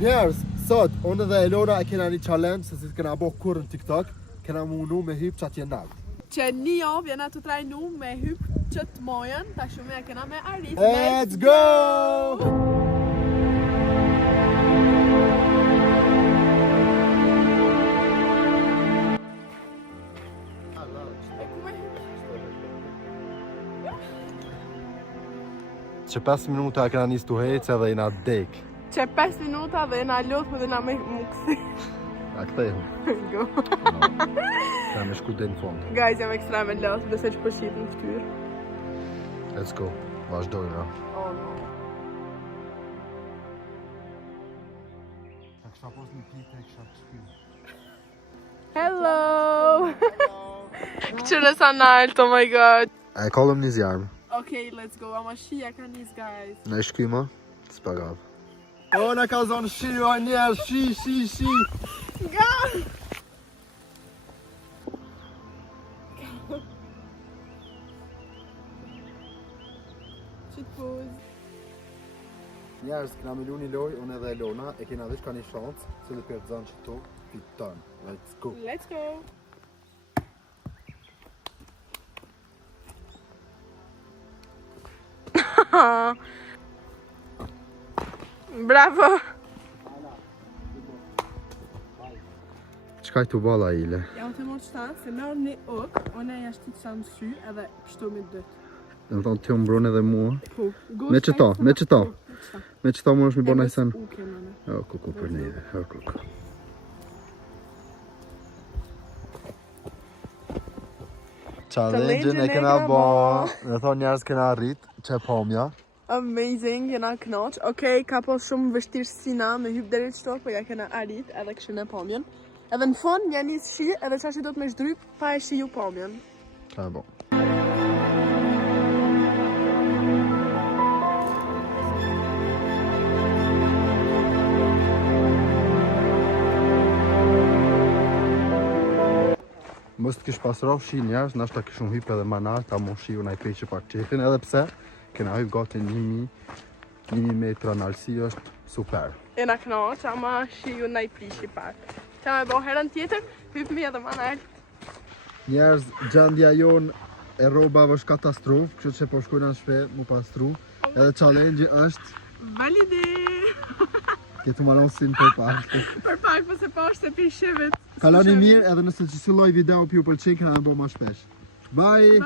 Njerëz, sot unë dhe Elora e kena një challenge se si kena bo kur në TikTok, kena mundu me hyp që atje nalt. Që një javë jena të trajnu me hyp qëtë mojen, ta shumë e kena me arrit. Let's go! Që 5 minuta kena njës të hejtë edhe i na dek. Që 5 minuta dhe jena lutë për dhe na me muksi. A këta e hu. Go. Kena me shku dhe në fond. Guys, jam ekstrem e lutë, besoj që përshit në ftyrë. Let's go. Vazhdojnë, a? Oh no. Ta kësha pos një pite e kësha të shpinë. Hello! Këqyre sa nalt, oh my god. E kollëm një zjarmë. Okay, let's go. Ama shia ka njës, guys. Në shkyma, s'pagav. O, në ka zonë shi, o njerë, shi. Ga! Qëtë poz. Njerës, kena me lu një loj, unë edhe Elona, e kena veç ka një shancë, se dhe për të zanë që to, fiton. Let's go. Let's go. Bravo! Qka i të bala ile? Ja, unë të mërë qëta, se merë një ok, unë e jashtë të sanë sy edhe pështu me dëtë. Dhe më thonë të jo mbron edhe mua. Po, Me qëta, me qëta. Me qëta më është mi bona i sen. Uke, mëne. O, kuku për neve, o, kuku. Challenge-in e kena ba. Dhe thonë njerës kena rrit, që pomja. Amazing, jena knaq. Okej, ka po shumë vështirësina me hyp deri qëto, po ja kena arrit edhe këshin e pomjen. Edhe në fond, ja njës shi, edhe qashi do të me shdryp, pa e shi ju pomjen. Qa e bo. Mos të kish pasrof shi njerës, nashta kishun hyp edhe ma nalt, ta mon shiu na i peqe pak qefin, edhe pse kena hyp gati 1000 metra në alsi, është super. Jena knaq, ama shi ju na i prishi pak. Qa me bo herën tjetër, hyp mi edhe ma nalt. Njerëz, gjendja jon e robave është katastrof, kështu që po shkojnë në shpe mu pastru, edhe challenge është Valide! këtë manosin për pak. Për pak, po se po është se pi shivit. Kalani mirë edhe nëse që si lloj video pju pëlqen, kena në bo ma shpesh. Bye!